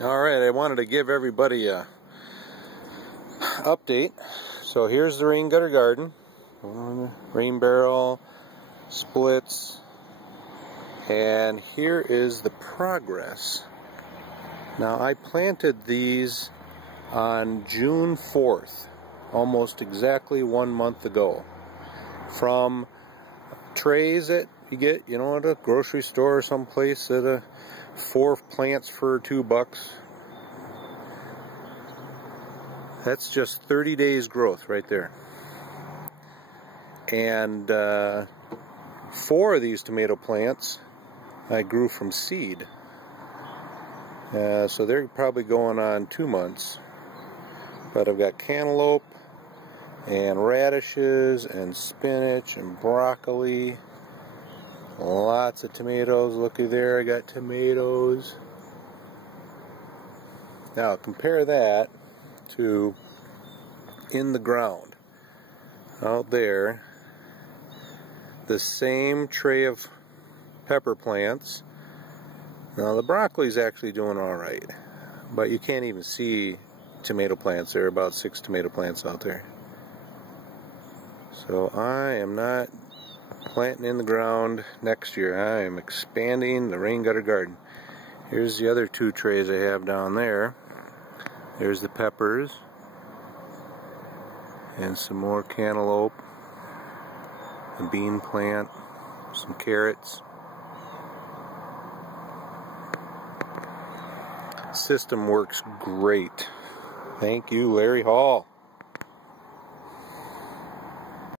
Alright, I wanted to give everybody a update. So here's the rain gutter garden. Rain barrel, splits, and here is the progress. Now I planted these on June 4th, almost exactly 1 month ago, from trays that you get, at a grocery store or someplace at 4 plants for $2. That's just 30 days growth right there. And 4 of these tomato plants I grew from seed. So they're probably going on 2 months. But I've got cantaloupe and radishes and spinach and broccoli. Lots of tomatoes. Looky there, I got tomatoes. Now compare that to in the ground out there, the same tray of pepper plants. Now the broccoli's actually doing alright, but you can't even see tomato plants. There are about 6 tomato plants out there. So I am not planting in the ground next year. I am expanding the rain gutter garden. Here's the other 2 trays I have down there. There's the peppers and some more cantaloupe, a bean plant, some carrots. System works great. Thank you, Larry Hall.